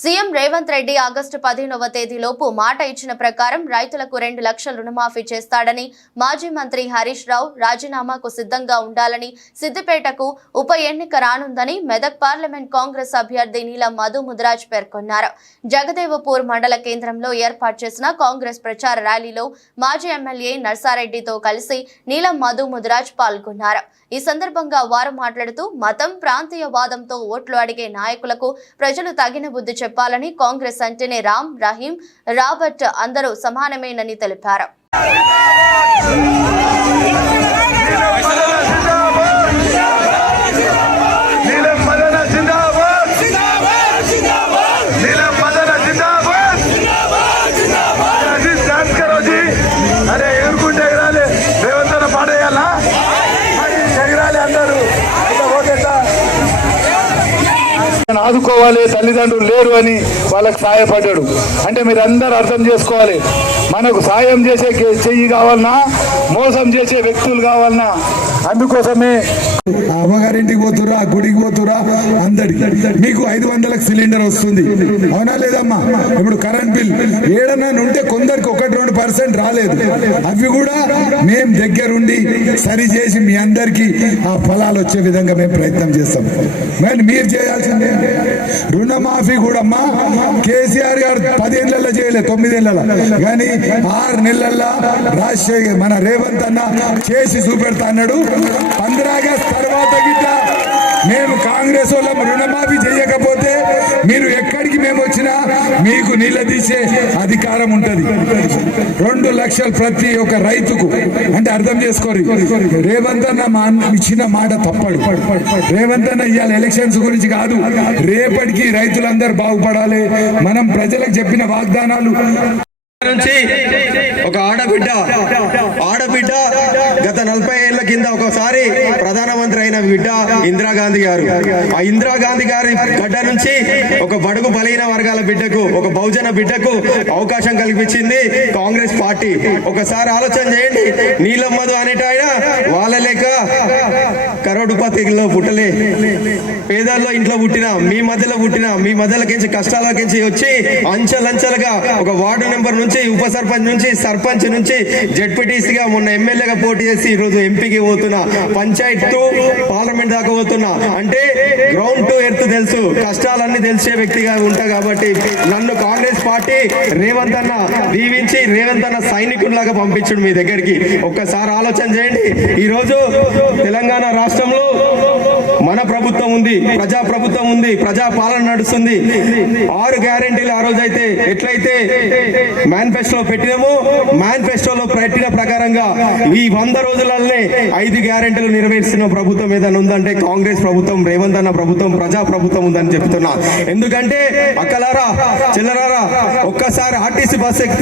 CM Revanth Reddy August 15వ తేదీలోపు మాట ఇచ్చిన ప్రకారం రైతులకు 2 లక్షల రుణమాఫీ చేస్తాడని మాజీ మంత్రి హరీష్ రావు రాజీనామాకు సిద్ధంగా ఉండాలని సిద్దిపేటకు ఉప ఎన్నిక రానుందని మెదక్ పార్లమెంట్ కాంగ్రెస్ అభ్యర్థి నీలం మధు ముదిరాజ్ పేర్కొన్నారు. జగదేవపూర్ మండల కేంద్రంలో ఏర్పాటు చేసిన కాంగ్రెస్ ప్రచార ర్యాలీలో మాజీ ఎమ్మెల్యే నర్సారెడ్డితో కలిసి నీలం మధు ముదిరాజ్ పాల్గొన్నారు. ఈ సందర్భంగా వారు మాట్లాడుతూ మతం ప్రాంతీయవాదంతో ఓట్లు అడిగే నాయకులకు ప్రజలు తగిన బుద్ధి చెప్పాలని, కాంగ్రెస్ అంటేనే రామ్, రహీం, రాబర్ట్ అందరూ సమానమేనని తెలిపారు. ఆదుకోవాలి, తల్లిదండ్రులు లేరు అని వాళ్ళకి సాయపడ్డాడు. అంటే మీరందరూ అర్థం చేసుకోవాలి, మనకు సాయం చేసే చెయ్యి కావాలన్నా, మోసం చేసే వ్యక్తులు కావాలన్నా. అందుకోసమే అమ్మగారింటికి పోతురా, గుడికి పోతురా, అందరికి మీకు 500లకు సిలిండర్ వస్తుంది, అవునా లేదమ్మా? ఇప్పుడు కరెంట్ బిల్ ఏడన్నా ఉంటే కొందరికి 1-2% రాలేదు. అవి కూడా మేము దగ్గరుండి సరి చేసి మీ అందరికి ఆ ఫలాలు వచ్చే విధంగా మేము ప్రయత్నం చేస్తాం. మరి మీరు చేయాల్సిందే రుణమాఫీ కూడా అమ్మా. కేసీఆర్ గారు 10 ఏళ్లలో చేయలేదు, 9 ఏళ్లలో, కానీ 6 నెలల్లో రాజశేఖర్ మన రేవంత్ అన్న చేసి చూపెడతా అన్నాడు. 15 ఆగస్టు తర్వాత గిట్ట మేము కాంగ్రెస్ వాళ్ళం రుణమాఫీ చేయకపోతే మీరు ఎక్కడికి మేము వచ్చినా మీకు నిలదీసే అధికారం ఉంటది. 2 లక్షలు ప్రతి ఒక్క రైతుకు. అంటే అర్థం చేసుకోరు, రేవంత్ అన్న ఇచ్చిన మాట తప్పడు. రేవంత్ అన్న ఇవాళ ఎలక్షన్స్ గురించి కాదు, రేపటికి రైతులందరూ బాగుపడాలి. మనం ప్రజలకు చెప్పిన వాగ్దానాలు నుంచి ఒక ఆడబిడ్డ గత 40 ఏళ్ల కింద ఒకసారి ప్రధానమంత్రి అయిన బిడ్డ ఇందిరాగాంధీ గారు. ఆ ఇందిరాగాంధీ గారి గడ్డ నుంచి ఒక బడుగు బలహీన వర్గాల బిడ్డకు, ఒక బహుజన బిడ్డకు అవకాశం కల్పించింది కాంగ్రెస్ పార్టీ. ఒకసారి ఆలోచన చేయండి, నీలం మధు అనేట ఆయన వాళ్ళ లేక కరోడుపతిలో పుట్టలే, పేదల్లో ఇంట్లో పుట్టిన, మీ మధ్యలో పుట్టిన, మీ మధ్యలోకించి కష్టాలకించి వచ్చి అంచెలంచెలుగా ఒక వార్డు నెంబర్ నుంచి ఉప సర్పంచ్ నుంచి సర్పంచ్ నుంచి జెడ్పీటీసీగా మొన్న ఎమ్మెల్యేగా పోటీ చేసి ఈరోజు ఎంపీకి పోతున్నా, పంచాయత్ టు పార్లమెంట్ దాకా పోతున్నా. అంటే గ్రౌండ్ టు ఎర్త్ తెలుసు, కష్టాలన్నీ తెలిసే వ్యక్తిగా ఉంటా. కాబట్టి నన్ను కాంగ్రెస్ పార్టీ రేవంత్ అన్న దీవించి రేవంత్ అన్న సైనికుడిలాగా పంపించడు మీ దగ్గరికి. ఒక్కసారి ఆలోచన చేయండి. ఈ రోజు తెలంగాణ రాష్ట్రంలో మన ప్రభుత్వం ఉంది, ప్రజా ప్రభుత్వం ఉంది, ప్రజా పాలన నడుస్తుంది. 6 గ్యారెంటీలు ఆ రోజైతే ఎట్లయితే మేనిఫెస్టోలో పెట్టినామో, మేనిఫెస్టోలో పెట్టిన ప్రకారంగా ఈ 100 రోజులనే 5 గ్యారెంటీలు నెరవేర్చిన ప్రభుత్వం ఏదైనా ఉందంటే కాంగ్రెస్ ప్రభుత్వం, రేవంత్ అన్న ప్రభుత్వం, ప్రజా ప్రభుత్వం ఉందని చెప్తున్నా. ఎందుకంటే అక్కలారా చెల్లరారా ఒక్కసారి ఆర్టీసీ బస్